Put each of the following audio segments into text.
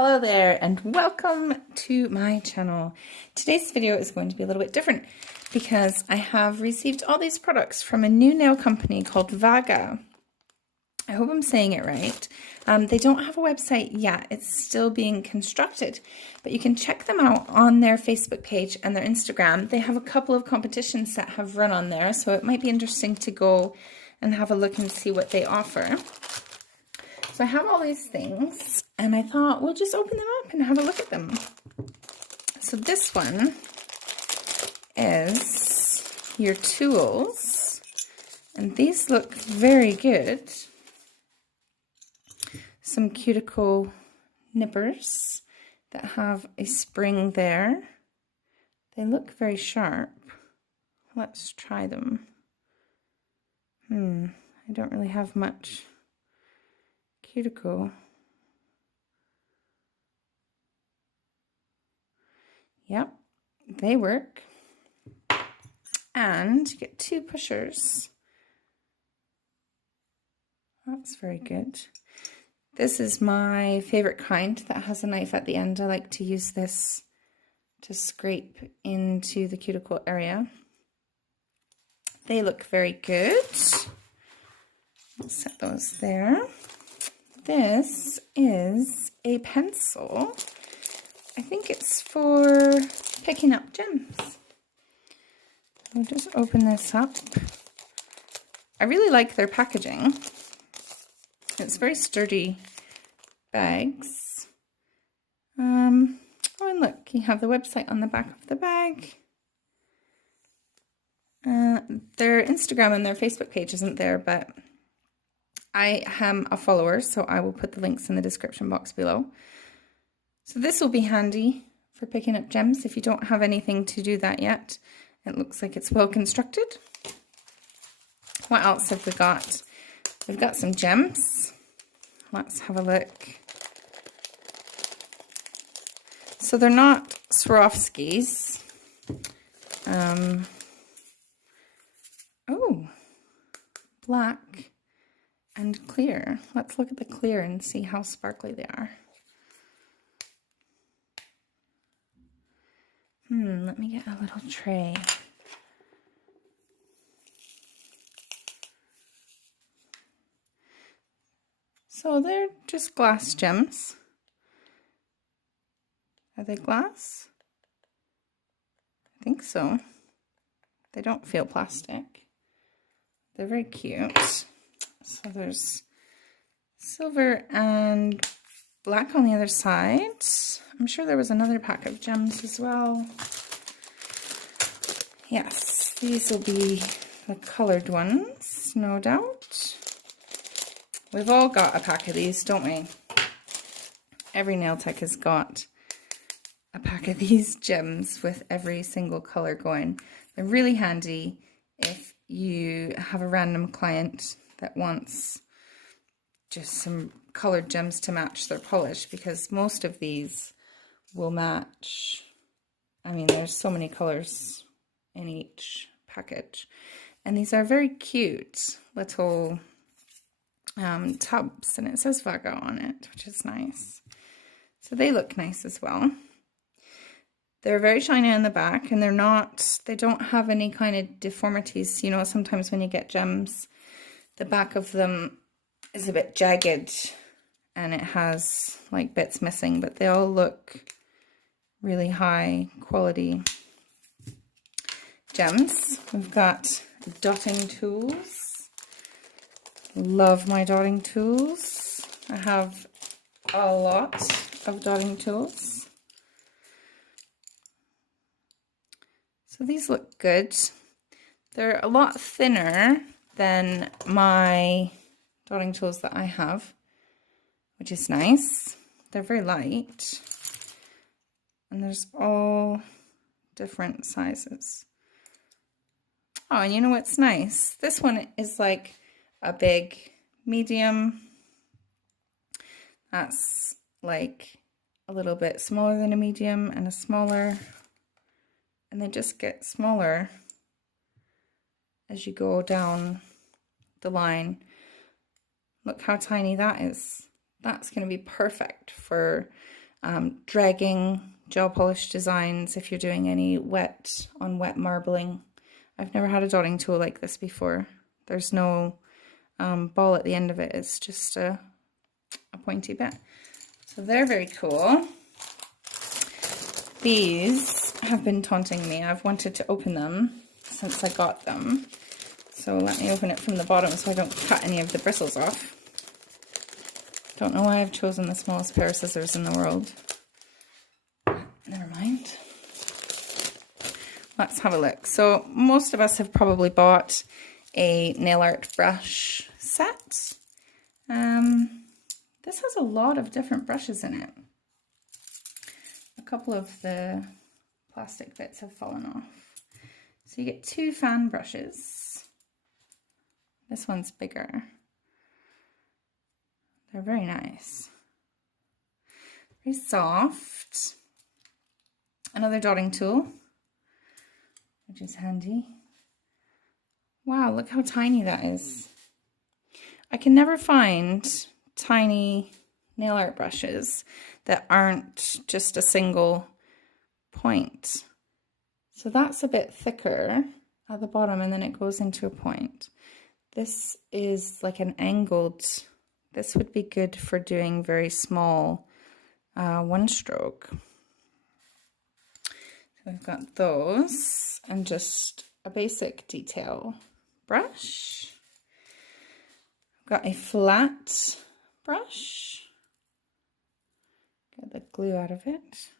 Hello there and welcome to my channel. Today's video is going to be a little bit different because I have received all these products from a new nail company called VAGA. I hope I'm saying it right. They don't have a website yet, it's still being constructed, but you can check them out on their Facebook page and their Instagram. They have a couple of competitions that have run on there, so it might be interesting to go and have a look and see what they offer. So I have all these things and I thought we'll just open them up and have a look at them. So this one is your tools and these look very good. Some cuticle nippers that have a spring there. They look very sharp. Let's try them. I don't really have much cuticle. Yep, they work. And you get two pushers. That's very good. This is my favorite kind that has a knife at the end. I like to use this to scrape into the cuticle area. They look very good. Let's set those there. This is a pencil. I think it's for picking up gems. I'll just open this up. I really like their packaging. It's very sturdy bags. Oh, and look, you have the website on the back of the bag. Their Instagram and their Facebook page isn't there, but I am a follower, so I will put the links in the description box below. So this will be handy for picking up gems if you don't have anything to do that yet. It looks like it's well constructed. What else have we got? We've got some gems. Let's have a look. So they're not Swarovskis. Oh, black and clear. Let's look at the clear and see how sparkly they are. Let me get a little tray. So they're just glass gems. Are they glass? I think so. They don't feel plastic. They're very cute. So there's silver and black on the other side. I'm sure there was another pack of gems as well. Yes, these will be the colored ones, no doubt. We've all got a pack of these, don't we? Every nail tech has got a pack of these gems with every single color going. They're really handy if you have a random client that wants just some colored gems to match their polish, because most of these will match. I mean, there's so many colors in each package, and these are very cute little tubs, and it says VAGA on it, which is nice. So they look nice as well. They're very shiny on the back, and they don't have any kind of deformities. You know, sometimes when you get gems, the back of them is a bit jagged and it has like bits missing, but they all look really high quality gems. We've got dotting tools. Love my dotting tools. I have a lot of dotting tools. So these look good. They're a lot thinner than my dotting tools that I have, which is nice. They're very light, and there's all different sizes. Oh, and you know what's nice? This one is like a big medium. That's like a little bit smaller than a medium, and a smaller, and they just get smaller as you go down the line. Look how tiny that is. That's going to be perfect for dragging gel polish designs if you're doing any wet marbling. I've never had a dotting tool like this before. There's no ball at the end of it. It's just a pointy bit. So they're very cool. These have been taunting me. I've wanted to open them since I got them. So let me open it from the bottom so I don't cut any of the bristles off. Don't know why I've chosen the smallest pair of scissors in the world. Never mind. Let's have a look. So most of us have probably bought a nail art brush set. This has a lot of different brushes in it. A couple of the plastic bits have fallen off. So you get 2 fan brushes. This one's bigger. They're very nice. Very soft. Another dotting tool, which is handy. Wow, look how tiny that is. I can never find tiny nail art brushes that aren't just a single point. So that's a bit thicker at the bottom and then it goes into a point. This is like an angled, this would be good for doing very small one stroke. So we've got those and just a basic detail brush. Got a flat brush. Get the glue out of it.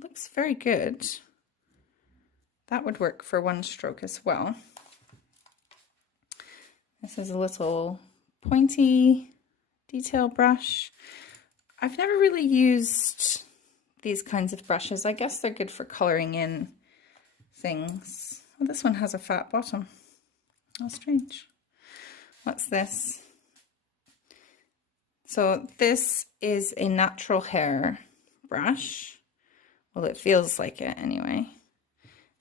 Looks very good. That would work for one stroke as well. This is a little pointy detail brush. I've never really used these kinds of brushes. I guess they're good for coloring in things. Oh, this one has a fat bottom. How strange. What's this? So this is a natural hair brush. Well, it feels like it anyway.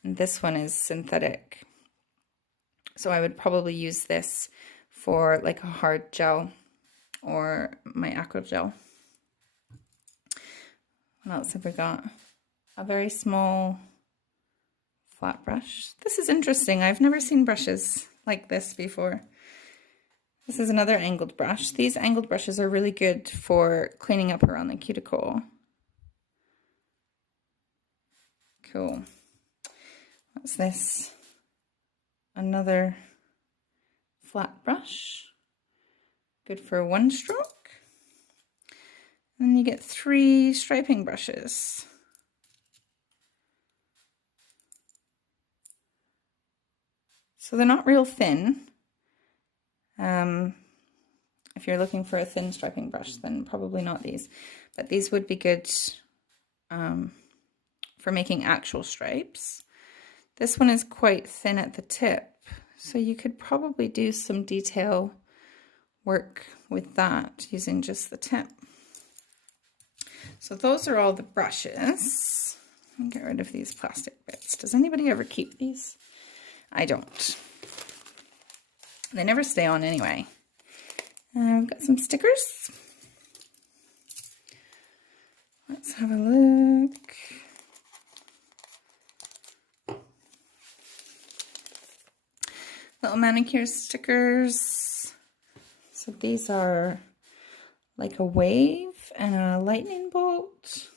And this one is synthetic. So I would probably use this for like a hard gel or my aqua gel. What else have we got? A very small flat brush. This is interesting. I've never seen brushes like this before. This is another angled brush. These angled brushes are really good for cleaning up around the cuticle. Cool. What's this? Another flat brush. Good for one stroke. And then you get 3 striping brushes. So they're not real thin. If you're looking for a thin striping brush, then probably not these. But these would be good for making actual stripes. This one is quite thin at the tip, so you could probably do some detail work with that using just the tip. So those are all the brushes. I'll get rid of these plastic bits. Does anybody ever keep these? I don't. They never stay on anyway. We've got some stickers. Let's have a look. Little manicure stickers. So these are like a wave and a lightning bolt.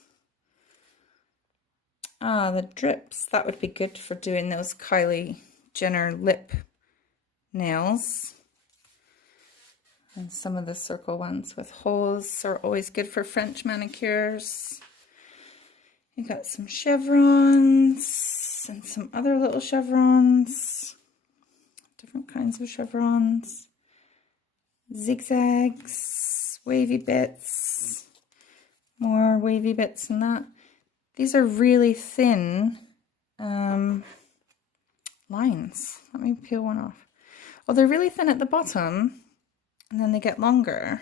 Ah, the drips. That would be good for doing those Kylie Jenner lip nails. And some of the circle ones with holes are always good for French manicures. You've got some chevrons and some other little chevrons. Different kinds of chevrons. Zigzags, wavy bits, more wavy bits than that. These are really thin lines. Let me peel one off. Oh, they're really thin at the bottom, and then they get longer.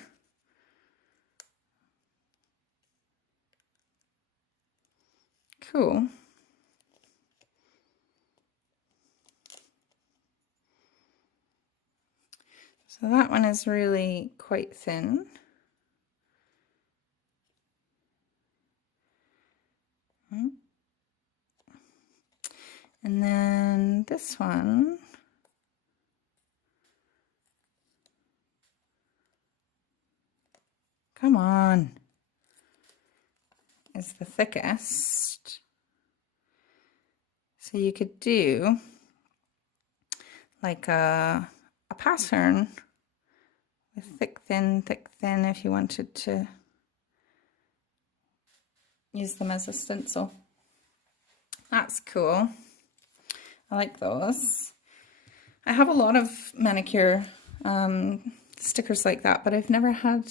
Cool. So that one is really quite thin. And then this one, come on, is the thickest. So you could do like a pattern with thick, thin if you wanted to use them as a stencil. That's cool. I like those. I have a lot of manicure stickers like that, but I've never had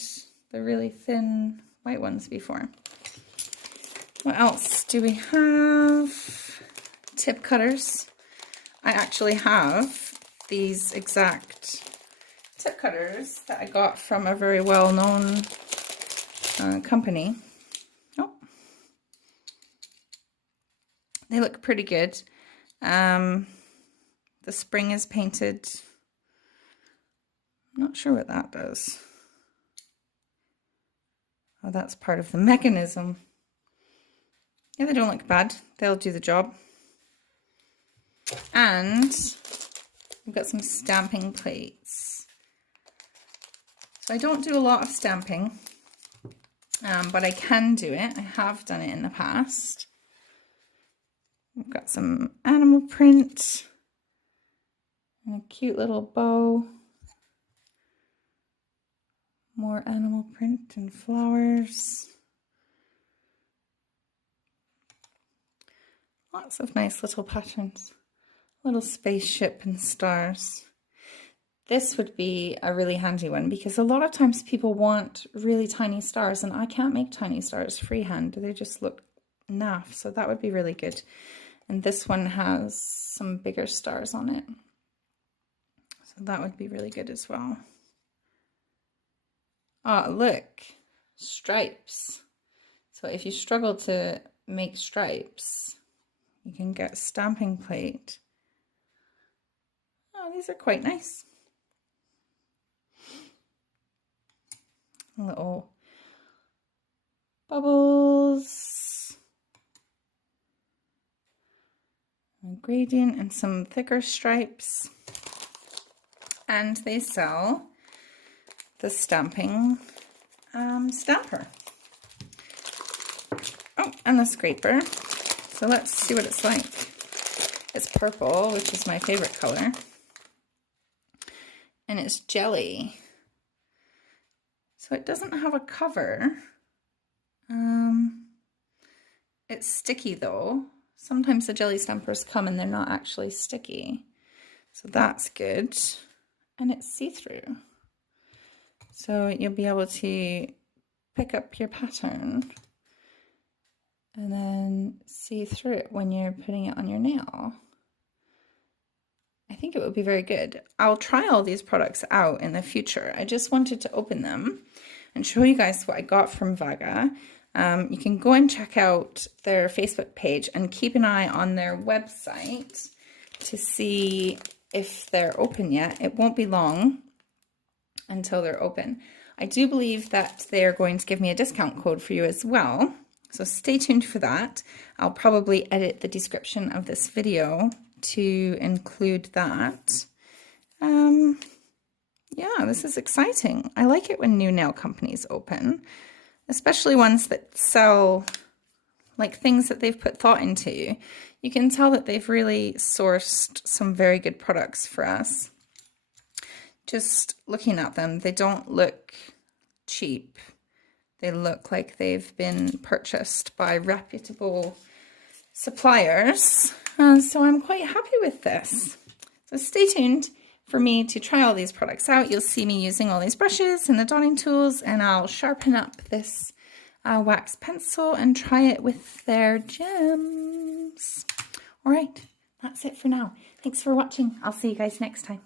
the really thin white ones before. What else do we have? Tip cutters. I actually have these exact tip cutters that I got from a very well-known company. Oh, they look pretty good. The spring is painted. I'm not sure what that does. Oh, that's part of the mechanism. Yeah, they don't look bad. They'll do the job. And we've got some stamping plates. So I don't do a lot of stamping, but I can do it. I have done it in the past. We've got some animal print and a cute little bow. More animal print and flowers. Lots of nice little patterns. Little spaceship and stars. This would be a really handy one because a lot of times people want really tiny stars and I can't make tiny stars freehand. They just look naff, so that would be really good. And this one has some bigger stars on it. So that would be really good as well. Oh, look, stripes. So if you struggle to make stripes, you can get a stamping plate. Oh, these are quite nice. Little bubbles. A gradient and some thicker stripes. And they sell the stamping stamper. Oh, and the scraper. So let's see what it's like. It's purple, which is my favorite color. And it's jelly. So it doesn't have a cover. It's sticky though. Sometimes the jelly stampers come and they're not actually sticky. So that's good. And it's see-through. So you'll be able to pick up your pattern and then see through it when you're putting it on your nail. I think it would be very good. I'll try all these products out in the future. I just wanted to open them and show you guys what I got from VAGA. You can go and check out their Facebook page and keep an eye on their website to see if they're open yet. It won't be long until they're open. I do believe that they're going to give me a discount code for you as well. So stay tuned for that. I'll probably edit the description of this video to include that. Yeah, this is exciting. I like it when new nail companies open, especially ones that sell like things that they've put thought into. You can tell that they've really sourced some very good products for us. Just looking at them, they don't look cheap. They look like they've been purchased by reputable suppliers. So I'm quite happy with this. So stay tuned for me to try all these products out. You'll see me using all these brushes and the dotting tools, and I'll sharpen up this wax pencil and try it with their gems. All right, that's it for now. Thanks for watching. I'll see you guys next time.